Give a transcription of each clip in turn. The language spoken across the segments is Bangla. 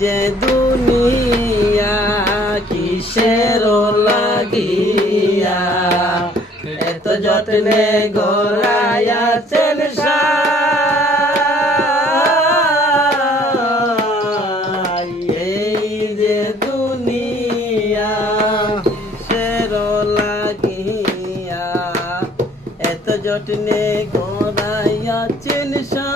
যে দুনিয়া কিসের লাগিয়া এত যত্নে গড়াইয়াছেন সাই। এই যে দুনিয়া কিসের লাগিয়া এত যত্নে গড়াইয়াছেন সাই।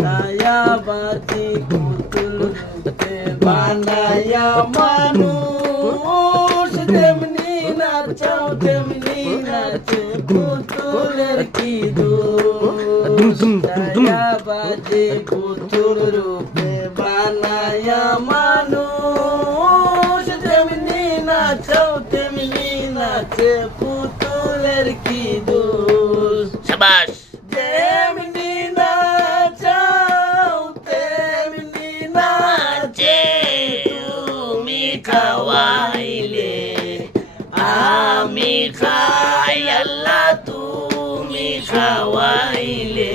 ছায়াবাজি পুতুল রূপে বানায়া মানুষ যেমনি নাচাও তেমনি নাচে পুতুলের কি দোষ। ছায়াবাজি পুতুল রূপে বানায়া মানুষ যেমনি নাচাও তেমনি নাচে পুতুলের কি দোষ। শাবাশ। যেমনি নাচাও তেমনি নাচে তুমি খাওয়াইলে আমি খাই আল্লাহ তুমি খাওয়াইলে